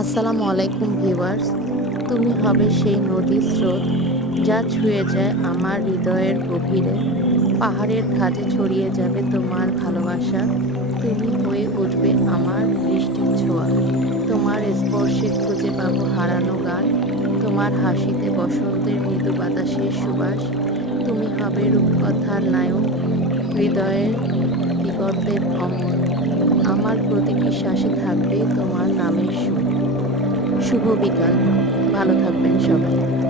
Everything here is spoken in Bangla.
আসসালামু আলাইকুম ভিউয়ার্স। তুমি হবে সেই নদীর স্রোত যা ছুঁয়ে যায় আমার হৃদয়ের গভীরে। পাহাড়ের ঘাটে ছড়িয়ে যাবে তোমার ভালোবাসা। তুমি হয়ে উঠবে আমার বৃষ্টির ছোঁয়া। তোমার স্পর্শে খুঁজে পাবো হারানো গান। তোমার হাসিতে বসন্তের মৃদু বাতাসের সুবাস। তুমি হবে রূপকথার নায়ক, হৃদয়ের দিগন্তের ভ্রমর। আমার প্রতিটি শ্বাসে থাকবে তোমার নামের সুর। শুভ বিকাল। ভালো থাকবেন সবাই।